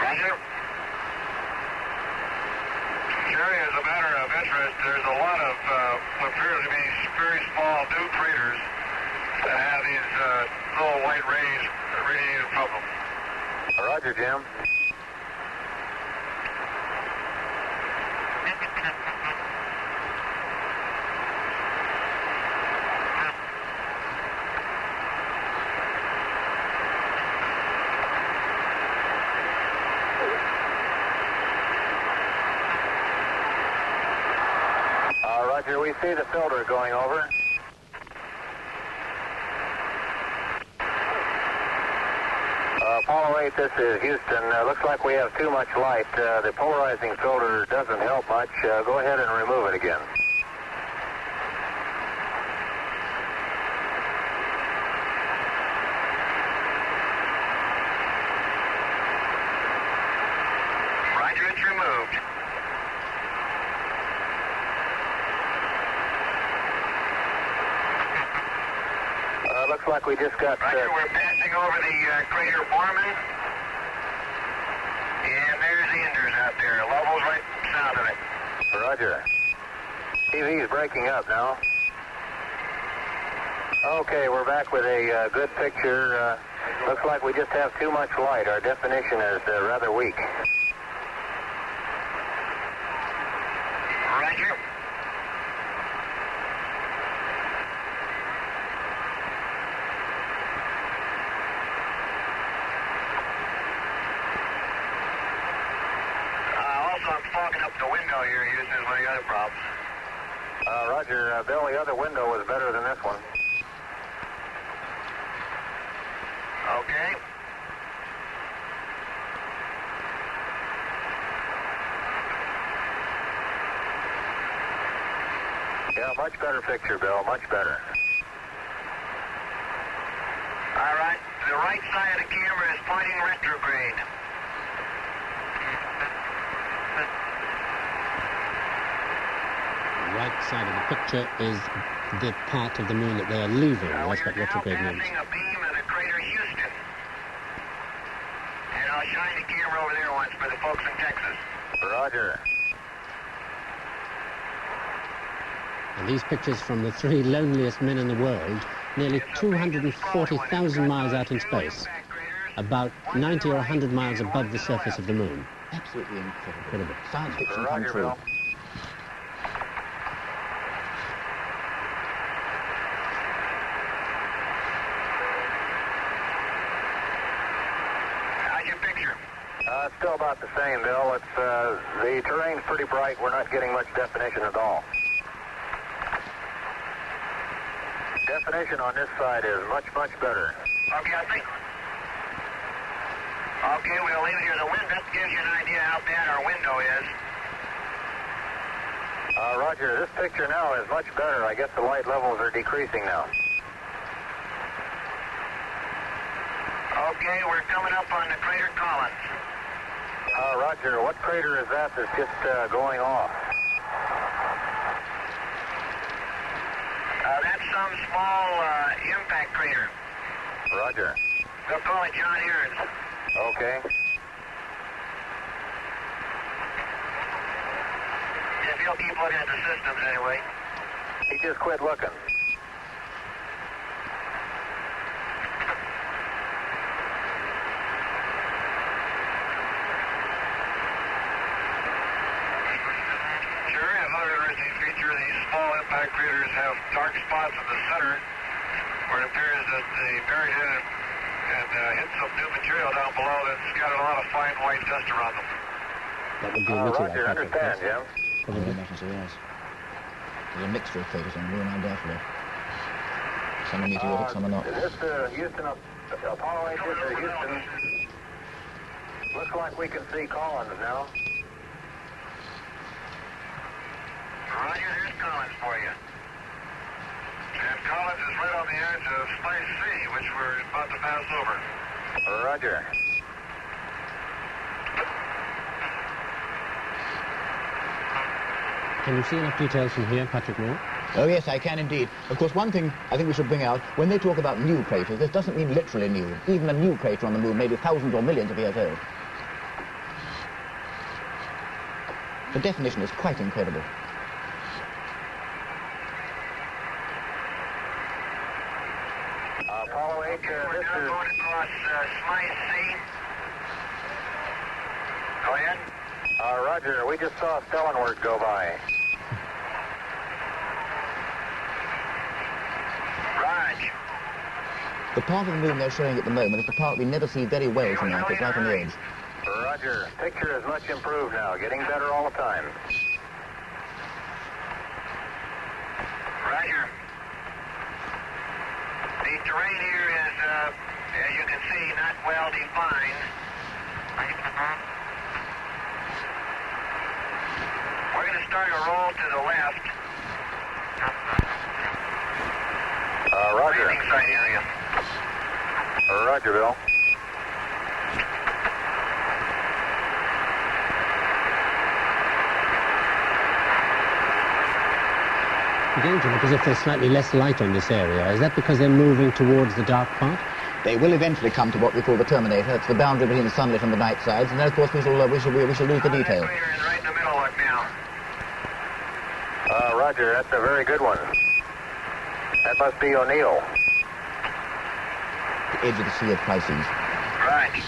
Roger. Jerry, as a matter of interest, there's a lot of what appear to be very small new craters that have these little white rays radiating from them. Roger, Jim. Roger, we see the filter going over. Apollo 8, this is Houston. Looks like we have too much light. The polarizing filter doesn't help much. Go ahead and remove it again. Roger, it's removed. Looks like we just got... Roger, we're passing over the crater Borman. And there's the Inders out there. Levels right south of it. Roger. TV is breaking up now. Okay, we're back with a good picture. Looks like we just have too much light. Our definition is rather weak. Roger. I'm fogging up the window here, Houston, is one of the other problems. Roger, Bill, the other window was better than this one. Okay. Yeah, much better picture, Bill, much better. All right, the right side of the camera is pointing retrograde. The right side of the picture is the part of the moon that they are leaving. That's what retrograde means. We're now passing a beam of the crater Houston. And I'll shine the camera over there once for the folks in Texas. Roger. And these pictures from the three loneliest men in the world, nearly 240,000 miles out in space, about 90 or 100 miles above the surface of the moon. Absolutely incredible. Incredible. Science fiction come Roger, true. Bill. How's your picture? Still about the same, Bill. It's the terrain's pretty bright. We're not getting much definition at all. Definition on this side is much, much better. Okay, I think. Okay, we'll leave it here. The wind, that gives you an idea how bad our window is. Roger, this picture now is much better. I guess the light levels are decreasing now. Okay, we're coming up on the crater Collins. Roger, what crater is that that's just going off? That's some small impact crater. Roger. They'll call it John Aaron's. Okay. If you'll keep looking at the systems anyway. He just quit looking. Sure, another interesting feature, these small impact craters have dark spots in the center where it appears that they buried in and hit some new material down below that's got a lot of fine white dust around them. That would be a meteorite, Roger, Patrick, understand, yes? Jim. Probably not, yes. There's a mixture of craters on the moon, undoubtedly. Some are meteoritic, some are not. Is this Houston, Apollo 8, this is Houston. Looks like we can see Collins now. Roger, there's Collins for you. And Collins is right on the edge of Space C, which we're about to pass over. Roger. Can you see enough details from here, Patrick Moore? Oh, yes, I can indeed. Of course, one thing I think we should bring out, when they talk about new craters, this doesn't mean literally new. Even a new crater on the moon may be thousands or millions of years old. The definition is quite incredible. Apollo 8, We're this now is... going across Space C. Go ahead. Roger, we just saw Stellenwert go by. Raj. The part of the moon they're showing at the moment is the part we never see very well from Earth. It's right on the edge. Roger, picture is much improved now, getting better all the time. Roger. The terrain here is, as you can see, not well defined. We're going to start a roll to the left. Roger. Landing site area. Roger, Bill. Beginning to look as if there's slightly less light on this area. Is that because they're moving towards the dark part? They will eventually come to what we call the terminator. It's the boundary between the sunlit and the night sides, and then, of course, we shall lose the detail. That crater is right in the middle look now. Roger, that's a very good one. That must be O'Neill. The edge of the Sea of Pisces. Right.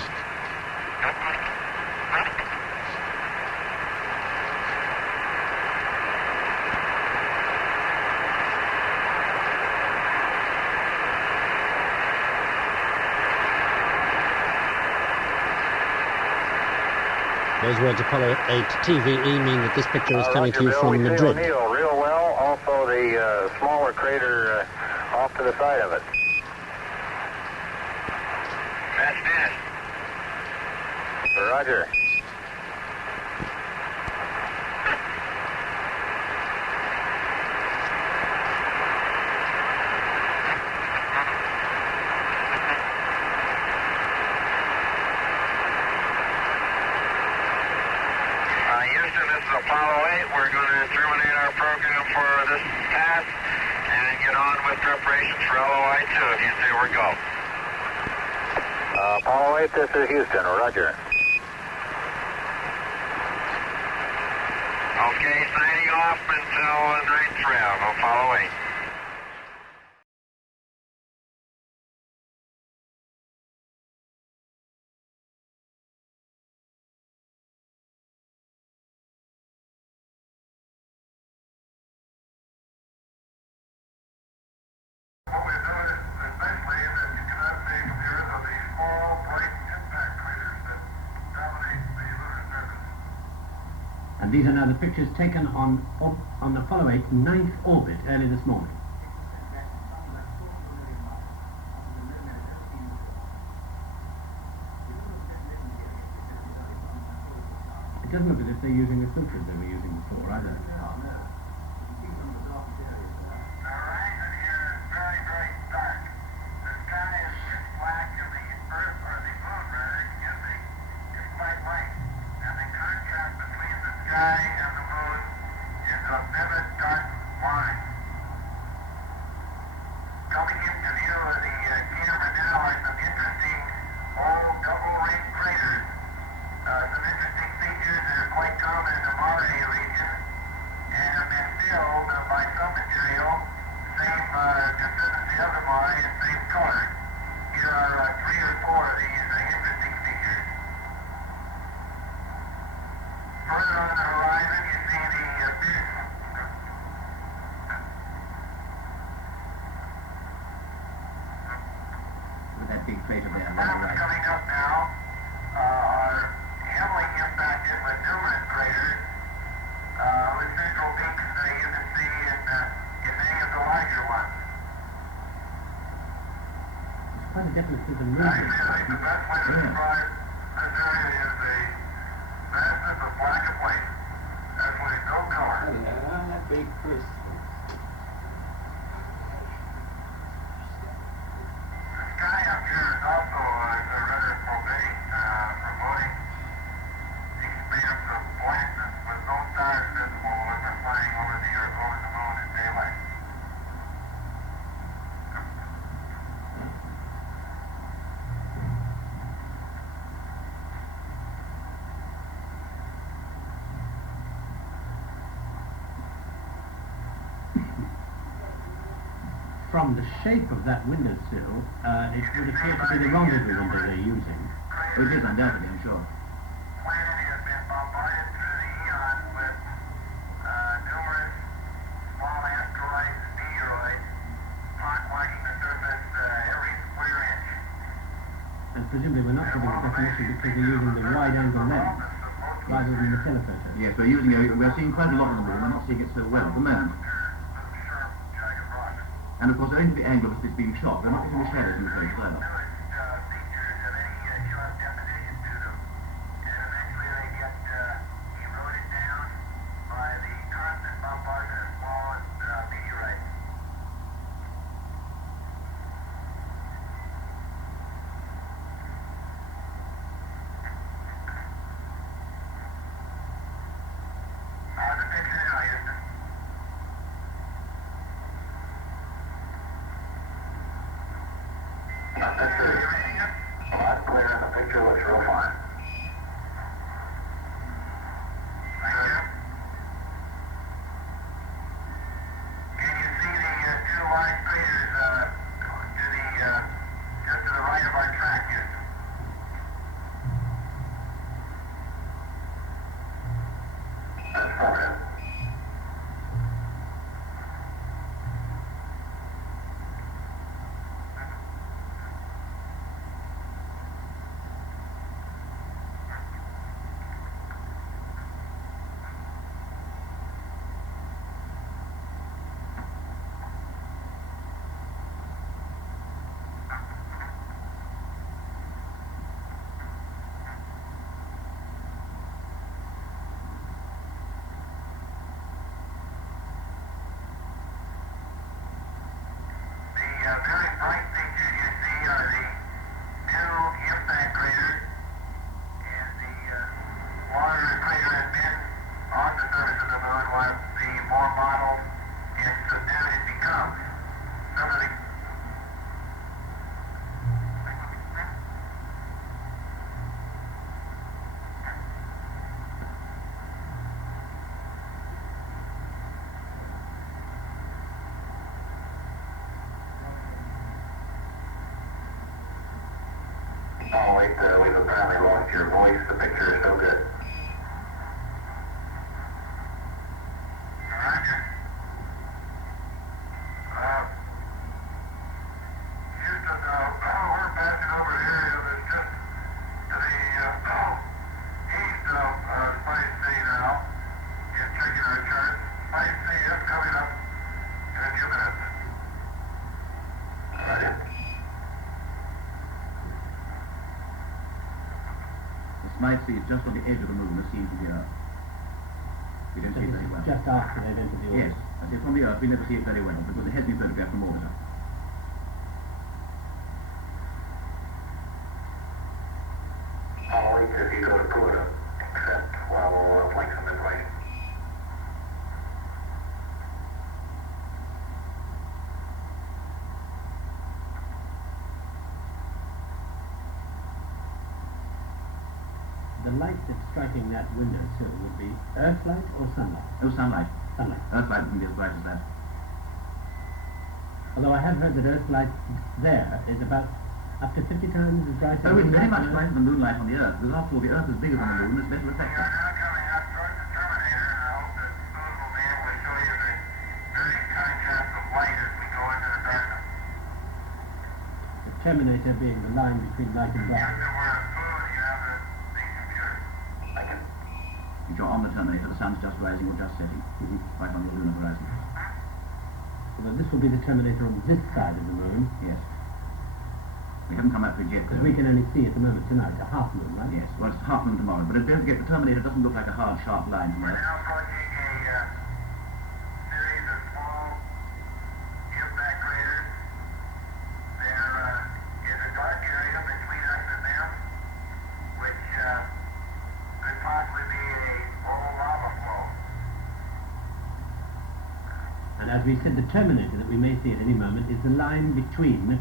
Those words, Apollo 8 TVE, mean that this picture is coming Roger, to you Bill, from we see Madrid. O'Neill real well. Also the smaller crater off to the side of it. That's it. Roger. Houston, this is Apollo 8. We're going to terminate our program for this pass and get on with preparations for LOI 2 if you say we're go. Apollo 8, this is Houston. Roger. Okay, signing off until 9th rev, Apollo 8. What we've noticed, especially in the cannot see from the Earth, are these small, bright impact craters that dominate the lunar surface. And these are now the pictures taken on Apollo 8 9th orbit early this morning. It doesn't look as if they're using the filters they were using before either. Horizon here is very, very dark. The sky is pitch black and the Earth, or the moon rather, is quite white. And the contrast between the sky and the moon is a vivid dark line. This is Apollo 8 Houston. Apollo 8, this is Houston. Roger. Apollo 8, this is Houston. We're going to terminate our program for this pass and get on with preparations for LOI 2 if you say we're go. Apollo 8, this is Houston. Roger. Apollo 8, this is Houston. We're going to terminate our program for this pass and get on with preparations for LOI 2 if you say we're go. Those were Apollo 8 9th orbit early this morning. corner. Here are 3 or 4 of these interesting features. Further on the horizon, you see the fish. With that big crater there. Mountains coming up now are heavily impacted with numerous craters, with central peaks you can see in many of the larger ones. It's quite a different sense of movement. Actually, I think the best way to describe this area is the vastness of black and white. Absolutely no color. Big crystals. The sky up here is also rather prophetic, promoting the expanse of blackness with no stars visible when we're flying over the Earth, over the moon in daylight. From the shape of that windowsill, it would appear to be the rendezvous window they're using. Oh, it is undoubtedly, I'm sure. Planet has been bombarded through the eons with numerous small asteroids and meteoroids, pockmarking the surface every square inch. And presumably we're not getting a definition because we're using the wide-angle lens rather than the telephoto. Yes, we're seeing quite a lot on the moon. We're not seeing it so well at the moment. And of course, owing to the angle as it's being shot, we're not getting the shadows in the face either. Features of any sharp definition to them, and eventually they get eroded down by the constant bombardment of small meteorites. The picture now, Houston. That's clear, and the picture looks real fine. Thank you. Can you see the 2 large craters just to the right of our track, Houston? That's correct. The very bright features you see are the new impact craters, and the larger the crater has been on the surface of the moon, while the more mottled and subdued it becomes. Some of the Oh, wait, we've apparently lost your voice. The picture is so good. Roger. Houston, we're passing over an area that's just to the east of Spice C now. And checking our chart. Spice C is coming up in a few minutes. Roger. Spice C is just on the edge of the moon, as seen from the Earth. We don't see it very well. Just after they've entered the orbit. Yes, I say from the Earth we never see it very well, because it has been photographed from orbit. I'll wait if you go to Pluto, except while we'll flank some information. The light that's striking that windowsill would be Earthlight or sunlight? Oh, sunlight. Sunlight. Earthlight wouldn't be as bright as that. Although I have heard that Earth's light there is about up to 50 times as bright as... Oh, it's very much brighter than moonlight on the Earth, because after all, the Earth is bigger than the moon, it's better reflected. Now coming up towards the Terminator, and I hope that soon we'll be able to show you the very contrast of light as we go into the darkness. The Terminator being the line between light and dark. After we're on food, you have the computer. If you're on the Terminator, the sun's just rising or just setting, right on the lunar horizon. Although this will be the Terminator on this side of the moon. Yes. We haven't come up with it yet. Because we can only see at the moment tonight a half moon, right? Yes, well, it's half moon tomorrow, but don't forget, the Terminator doesn't look like a hard, sharp line from We're Earth. now approaching a series of small impact craters. There is a dark area between us and them, which could possibly be a old lava flow. And as we said, the Terminator that we may see at any moment is the line between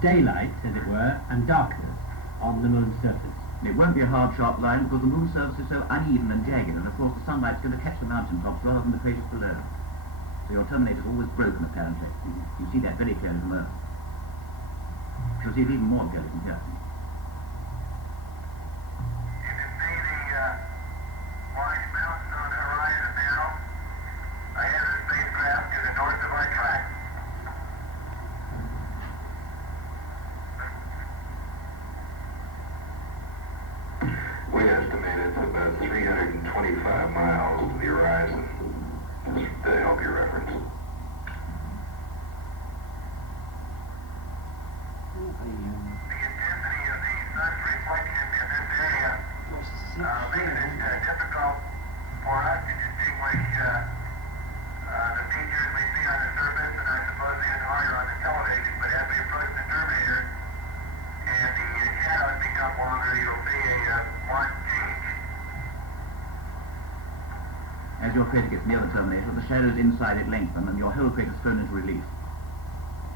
daylight, as it were, and darkness on the moon's surface. It won't be a hard, sharp line because the moon's surface is so uneven and jagged, and of course the sunlight's going to catch the mountain tops rather than the craters below. So your Terminator's always broken, apparently. You see that very clearly from Earth. You'll see it even more clearly from here. You can see the large mountain on the horizon now. Ahead of the spacecraft to the north of our track. We estimate it's about 325 miles to the horizon, just to help you reference. The intensity of the sun's reflection in this area makes it difficult for us to distinguish the features we see on the surface, and I suppose even harder on the television. But as we approach the Terminator and the shadows become longer, you'll see a marked change. As your crater gets near the Terminator, the shadows inside it lengthen and your whole crater is thrown into relief.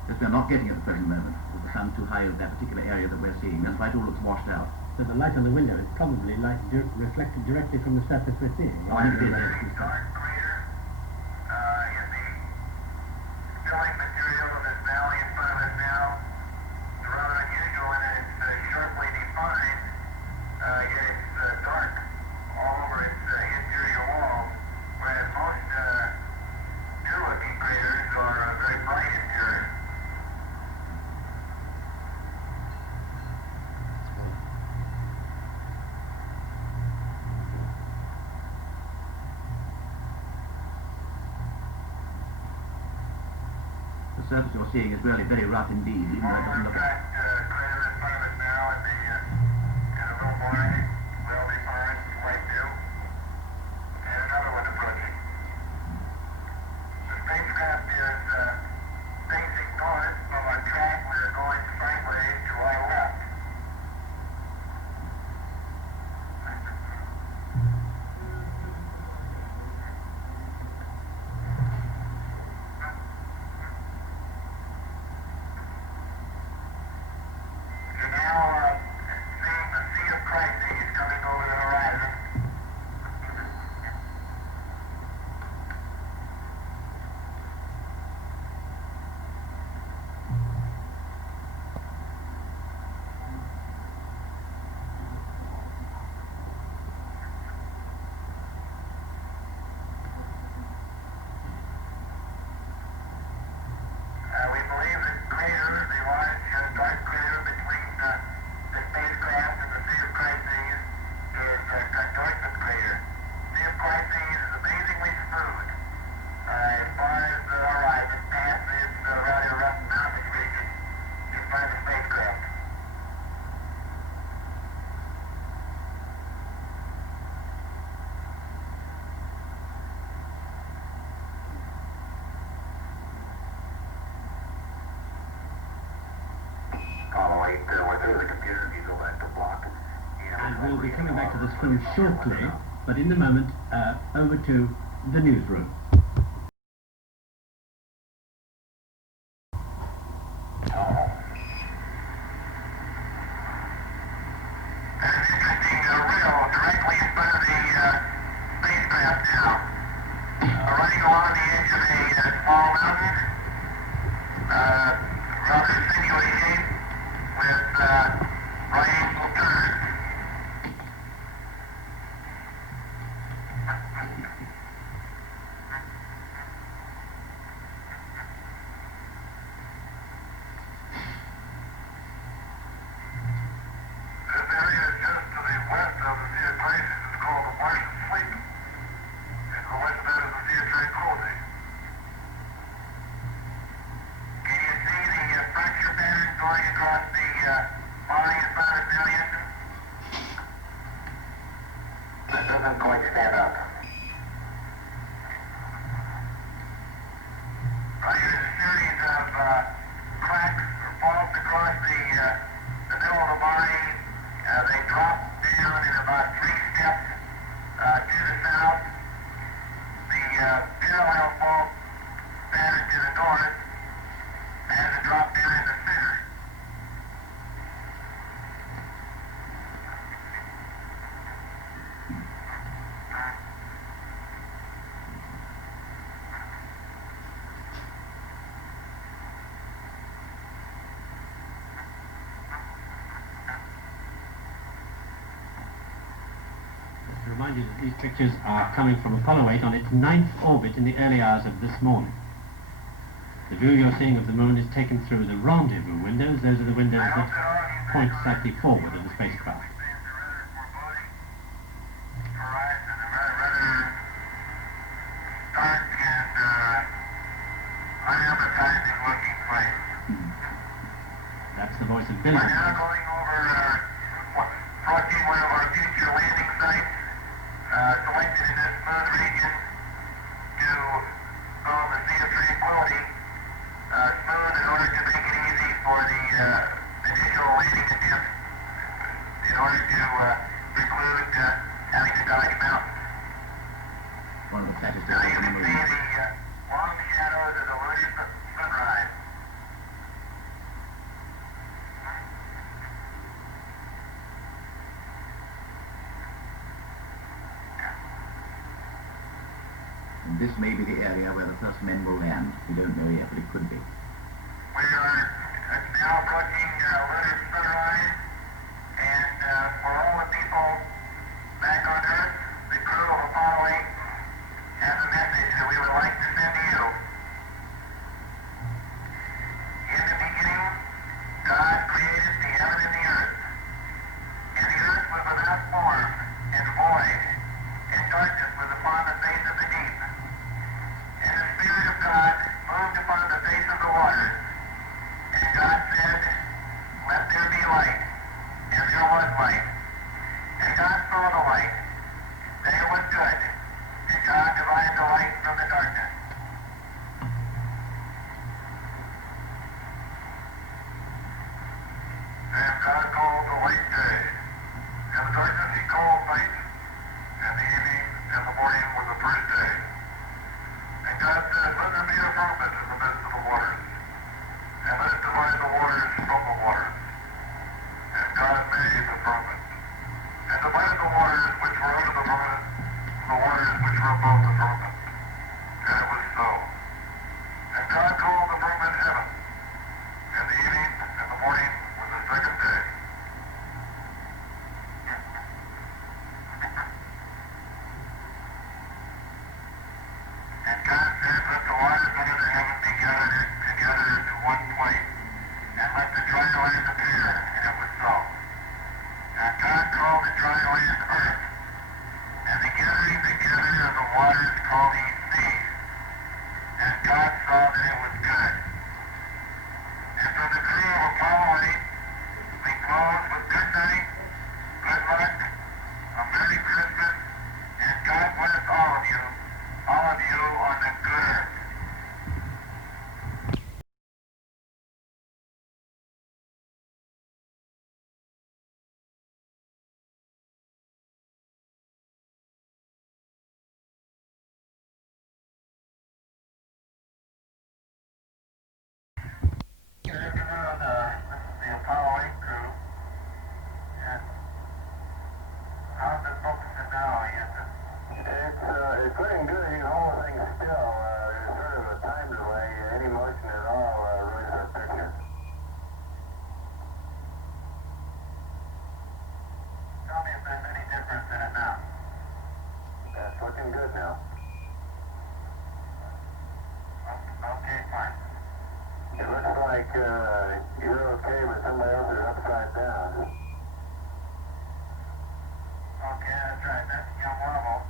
This we are not getting at the present moment, because the sun's too high over that particular area that we're seeing. That's why it all looks washed out. So the light on the window is probably light reflected directly from the surface we're seeing. Oh, I think it is. Dark crater in the filling material of this valley in front of us now. It's rather unusual in that it's sharply defined, yet it's dark all over its interior walls, whereas most new-looking craters are very bright interior. The surface you're seeing is really very rough indeed, even though it doesn't look... Crater in front of us now in a little more well-defined white view. And another one approaching. The spacecraft is facing north, but on track we're going sideways to our left. You're now seeing the sea of crises coming over the horizon. We believe that crater, the large dark crater between the spacecraft and the Sea of Crises, is Reconstruction crater. Sea of Crises is amazingly smooth as far as the horizon past this rather rough mountain region in front of the spacecraft. Apollo 8, within the computer, you go back to block. And we'll be coming back to this film shortly, but in the moment, over to the newsroom. There's an interesting riddle directly in front of the spacecraft now. Running along the edge of a small mountain. across the middle of the body. They drop down in about 3 steps to the south. The parallel fault pattern to the north has a drop down in the center. To remind you that these pictures are coming from Apollo 8 on its 9th orbit in the early hours of this morning. The view you're seeing of the moon is taken through the rendezvous windows. Those are the windows that point slightly forward of the spacecraft. That's the voice of Bill. We're now going over approaching one of our future landing sites, selected in this moon region to call the Sea of Tranquility. Smooth in order to make it easy for the initial landing attempt, in order to preclude having to dodge mountains. One of the fattest Now areas you on the can moon. see the long shadows of the lunar sunrise. And this may be the area where the first men will land. We don't know yet, but it could be. We are now approaching lunar sunrise, and for all the people back on Earth, the crew of Apollo 8 has a message that we would like to send to you. In the beginning, God created the heaven and the earth. And the earth was without form and void, and darkness was upon the face of the deep. And the Spirit of God moved upon the face of the waters. And God said, "Let there be light." And there was light. And God saw the light, that it was good. And God divided the light from the darkness. And God called the light day, and the darkness he called night, and the evening and the morning were the first day. And God said, "Let there be a firmament in the midst of the waters, and let it divide the waters from the waters." And God made the firmament, and divided the waters which were under the firmament from the waters which were above the firmament. And it was so. And God called the firmament heaven, and the evening and the morning were the second day. And God said, "Let the waters under the heaven be gathered together into one place, and let the dry land appear." And it was so. And God called the dry land earth, and the gathering together of the waters called he seas. And God saw that it was good. And from the crew of Apollo 8, we close with good night, good luck, a Merry Christmas, and God bless all of you on the good earth. Good afternoon, this is the Apollo 8 crew, and how's it focusing now, Houston? It's looking good. You can hold the thing still. There's sort of a time delay. Any motion at all ruins the picture. Tell me if there's any difference in it now. That's looking good now. Okay, fine. It looks like you're okay, but somebody else is upside down. Okay, that's right. That's Young Wobble.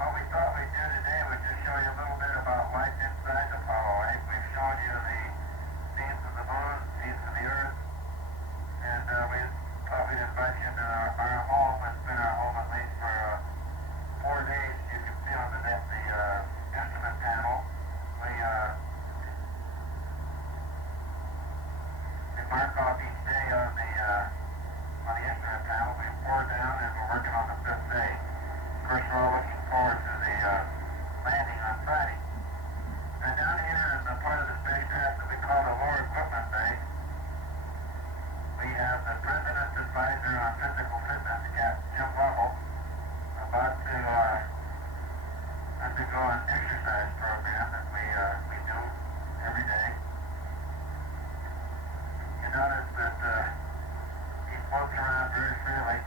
What we thought we'd do today was just show you a little bit about life inside the Apollo 8. We've shown you the scenes of the moon, scenes of the Earth, and we thought we'd invite you into our home. It's been our home at least for 4 days. You can see on the instrument panel. We mark off each day on the instrument panel. We pour down and we're working on the 5th day. Of course, we're all looking forward to the landing on Friday. And down here in the part of the spacecraft that we call the lower equipment bay, we have the President's Advisor on Physical Fitness, Captain Jim Lovell, about to undergo an exercise program that we do every day. You notice that he floats around very freely.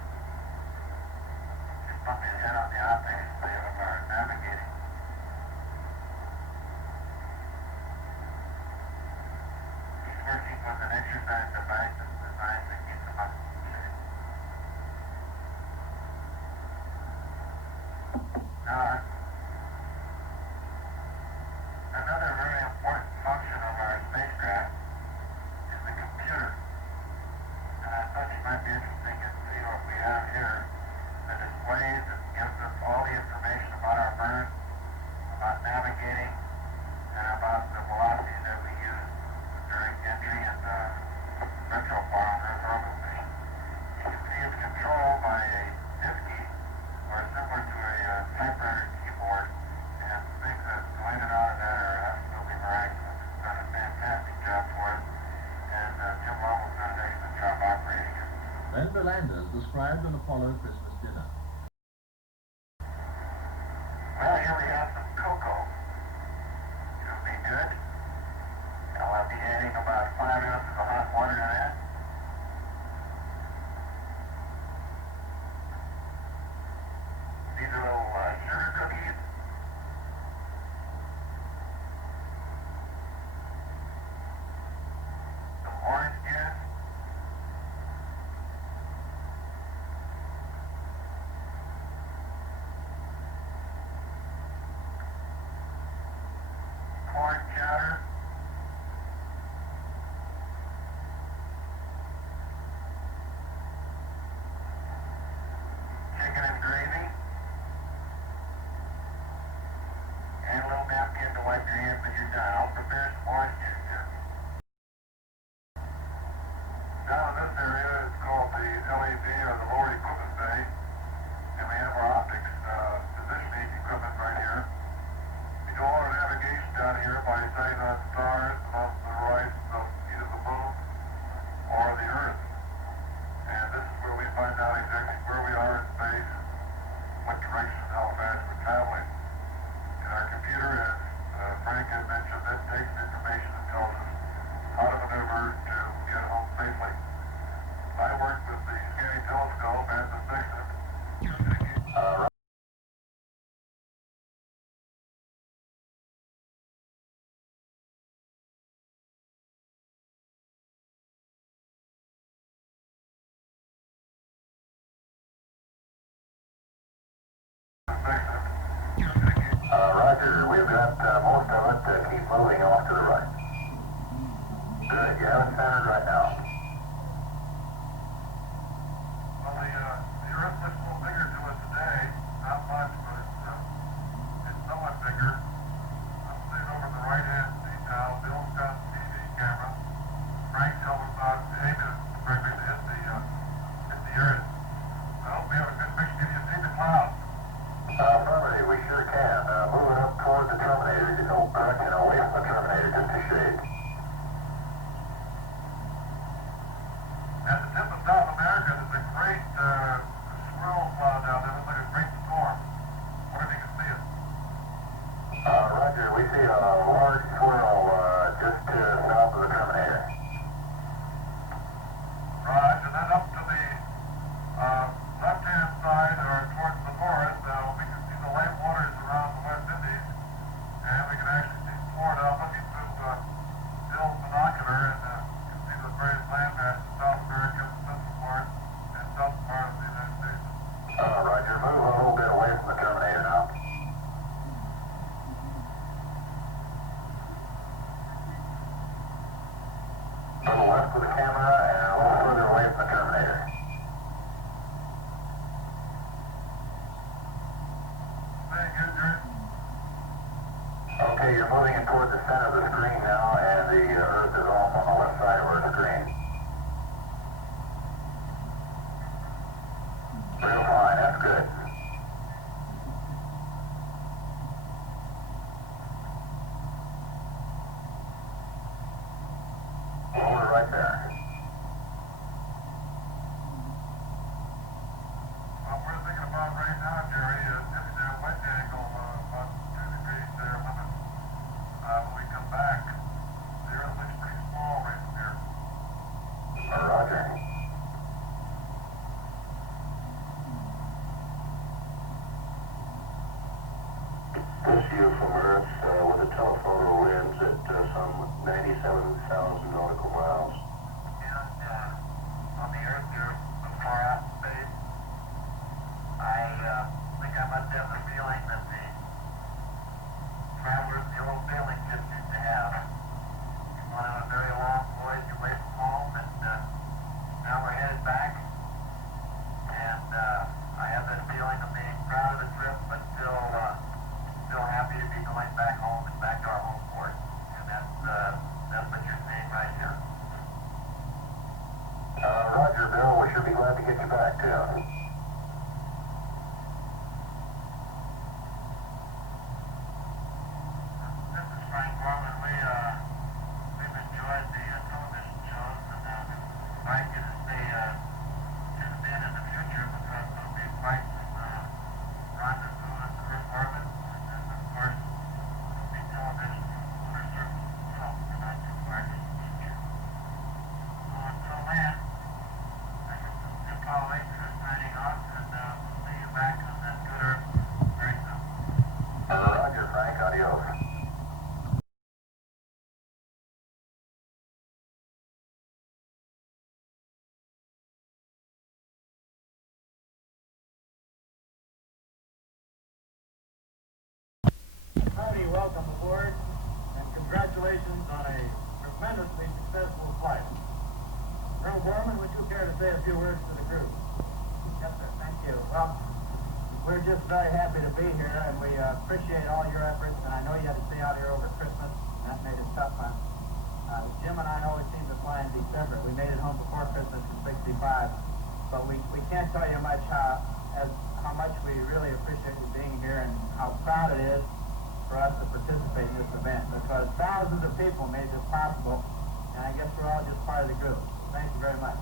Just bump his head on the operating wheel of our navigating. He's working with an exercise device that's designed to keep him up in shape. Now, another very important function of our spacecraft is the computer. And I thought you might be interested to see what we have here. The display that gives us all the information about our burn, about navigating, and about the velocities that we use during entry and retrofar on Earth orbit mission. You can see it's controlled by a disk key, or similar to a typewriter keyboard, and things that go in and out of that are absolutely miraculous. It's done a fantastic job for us, and Jim Lovell's done an excellent job operating it. Then the landers described an Apollo Christmas dinner. Well, here we have some cocoa. It'll be good. And I'll be adding about 5 ounces of hot water to that. These are little sugar cookies. Some orange juice. Corn chowder. Chicken and gravy. And a little napkin to wipe your hands when you're done. I'll prepare some orange juice here. Down in this area, it's called the LED, or the lower equipment bay. And we have our optics positioning equipment right here. We do all our navigation down here by sighting on stars off to the right of either the moon or the Earth. And this is where we find out exactly where we are in space, what direction, how fast we're traveling. And our computer, as Frank had mentioned, that takes information and tells us how to maneuver to get home safely. I work with the scanning telescope and the sextant. Roger, we've got most of it. Keep moving off to the right. Good, you have it centered right now. Well, the Earth looks a little bigger to us today. Not much, but it's somewhat bigger. I'm sitting over the right-hand seat now. Bill's got the TV camera. Frank's helping about aiming it directly to hit the Earth. I hope we have a good picture. Can you see the clouds? Affirmative, we sure can. Moving up toward the terminator, correction, away from the terminator, just a shade. At the tip of South America, there's a great swirl cloud down there. Looks like a great storm. Wonder if you can see it. Roger, we see a large swirl just south of the terminator. Right, and then up to the left-hand side, or towards the north, we can see the light waters around the West Indies, and we can actually see Florida looking through Bill's binocular, and you can see the various land masses, South America, the central part, and southern part of the United States. Roger, move a little bit away from the terminator now. A little left with the camera, and a little further away from the terminator. Okay, you're moving it toward the center of the screen now, and the Earth is off on the left side of our screen. Good. Hold it right there. What we're thinking about right now, Jerry, is if the wind angle about 2 degrees there limit. When we come back, the earth looks pretty small right from here. Roger. This view from Earth with a telephoto lens at some 97,000 nautical miles. And on the Earth, you're so far out in space. I think I must have the feeling that the travelers the old sailing ships used to have. You went on a very long voyage away from home, and now we're headed back. And I have that feeling of being proud of the trip, but still happy to be going back home and back to our home port. And that's what you're seeing right here. Roger, Bill. We should be glad to get you back to. This is Frank Gorman. We've enjoyed the television shows, and I get to stay tuned in the future because there'll be quite some rendezvous at the Earth orbit. Roger, Frank. Adios. Howdy, welcome aboard, and congratulations on a tremendously successful flight. Colonel Borman, would you care to say a few words to the crew? Yes, sir. Thank you. Well, we're just very happy to be here, and we appreciate all your efforts, and I know you had to stay out here over Christmas, and that made it tough on Jim and I always seem to fly in December. We made it home before Christmas in '65, but we can't tell you how much we really appreciate you being here and how proud it is for us to participate in this event, because thousands of people made this possible, and I guess we're all just part of the group. Thank you very much.